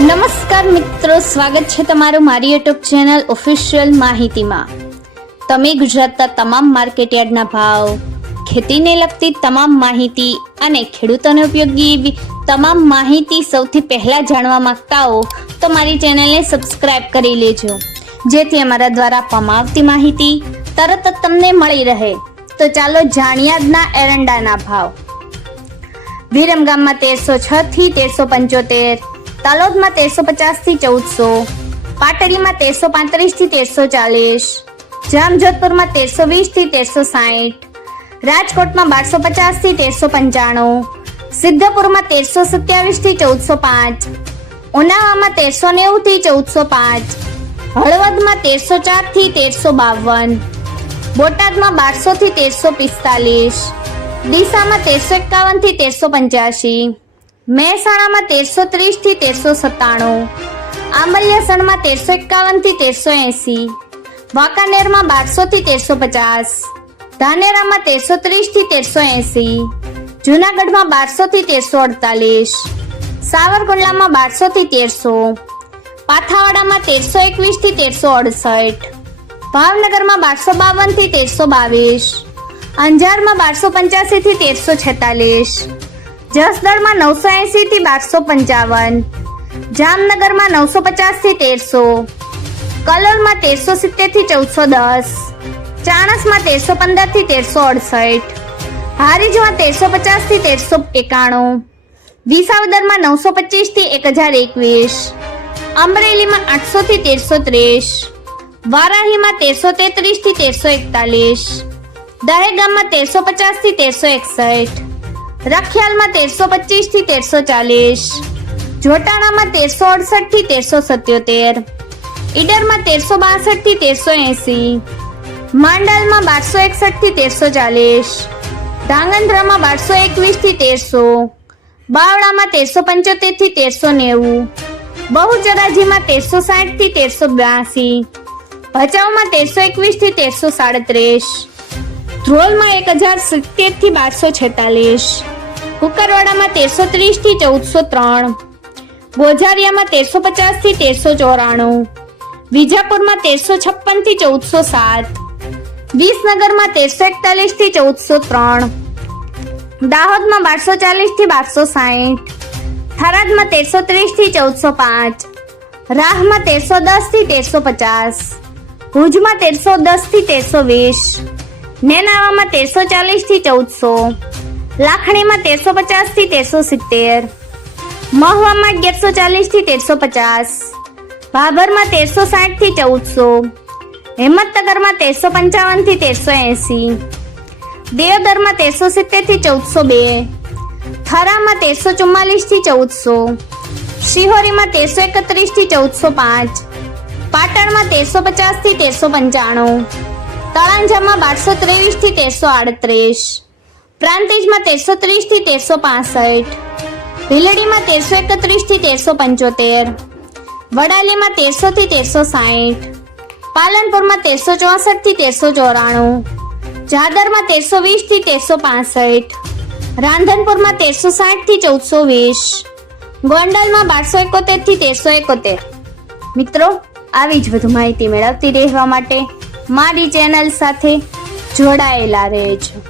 નમસ્કાર મિત્રો, સ્વાગત છે તમારું મારી યુટ્યુબ ચેનલ ઓફિશિયલ માહિતીમાં। તમે ગુજરાતના તમામ માર્કેટયાર્ડના ભાવ, ખેતીને લગતી તમામ માહિતી અને ખેડૂતોને ઉપયોગી એવી તમામ માહિતી સૌથી પહેલા જાણવા માંગતા હો તો મારી ચેનલને સબસ્ક્રાઇબ કરી લેજો, જેથી અમારા દ્વારા આપવામાં આવતી માહિતી તરત જ તમને મળી રહે। તો ચાલો જાણીએ આજના એરંડાના ભાવ। વિરમગામમાં 1306 થી 1375, તાલોદમાં 1350 થી 1400, પાટડીમાં 1335 થી 1340, જામજોધપુરમાં 1320 થી 1360, રાજકોટમાં 1250 થી 1395, સિદ્ધપુરમાં 1327 થી 1405, ઉનાવામાં 1390 થી 1405, હળવદમાં 1304 થી 1352, બોટાદમાં 1200 થી 1345, ડીસામાં 1351 થી 1385, મહેસાણામાં 1330 થી 1397, આંબલિયાસણમાં 1351 થી 1380, વાંકાનેરમાં 1200 થી 1350, ધાનેરામાં 1330 થી 1380, જૂનાગઢમાં 1200 થી 1348, સાવરકુંડલામાં 1200 થી 1300, પાથાવાડામાં 1321 થી 1368, ભાવનગરમાં 1252 થી 1322, અંજારમાં 1285 થી 1346, જસદણમાં 980 થી 1255, જામનગરમાં 950 થી 1300, કલોલમાં 1370 થી 1410, ચાણસમાં 1315 થી 1368, હારીજમાં 1350 થી 1391, વિસાવદરમાં 925 થી 1021, અમરેલીમાં 800 થી 1330, વારાહીમાં 1333 થી 1341, દહેગામમાં 1350 થી 1361, રખિયાલમાં 1325 થી 1340, જોટાણામાં 1368 થી 1377, ઈડરમાં 1362 થી 1380, માંડલમાં 1261 થી 1340, ધાંગધ્રામાં 1221 થી 1300, બાવળામાં 1375 થી 1390, બહુચરાજીમાં 1360 થી 1382, ભચાઉમાં 1321 થી 1337, ધ્રોલમાં 1070 થી 1246, કુકરવાડામાં 1330 થી 1403, બોજારિયામાં 1350 થી 1394, વિજાપુરમાં 1356 થી 1407, વિસનગરમાં 1341 થી 1403, દાહોદમાં 1240 થી 1260, થરાદમાં 1330 થી 1405, રાહમાં 1310 થી 1350, ભુજમાં 1310 થી 1320, નેનાવામાં 1340 થી 1400, લાખણીમાં 1350 થી 1370, મહુવામાં 1140 થી 1350, ભાભરમાં 1360 થી 1400, હિંમતનગરમાં 1355 થી 1380, દેવદરમાં 1370 થી 1402, થરામાં 1344 થી 1400, શિહોરીમાં 1331 થી 1405, પાટણમાં 1350 થી 1395, તળાંજામાં 1223 થી 1338, પ્રાંતિજમાં 1330 થી 1365, ભીલડીમાં 1331 થી 1375, વડાલીમાં 1300 થી 1360, પાલનપુરમાં 1364 થી 1394, જાદરમાં 1320 થી 1365, રાંધનપુરમાં 1360 થી 1420, ગોંડલમાં 1271 થી 1371। મિત્રો, આવી જ વધુ માહિતી મેળવતી રહેવા માટે મારી ચેનલ સાથે જોડાયેલા રહેજો।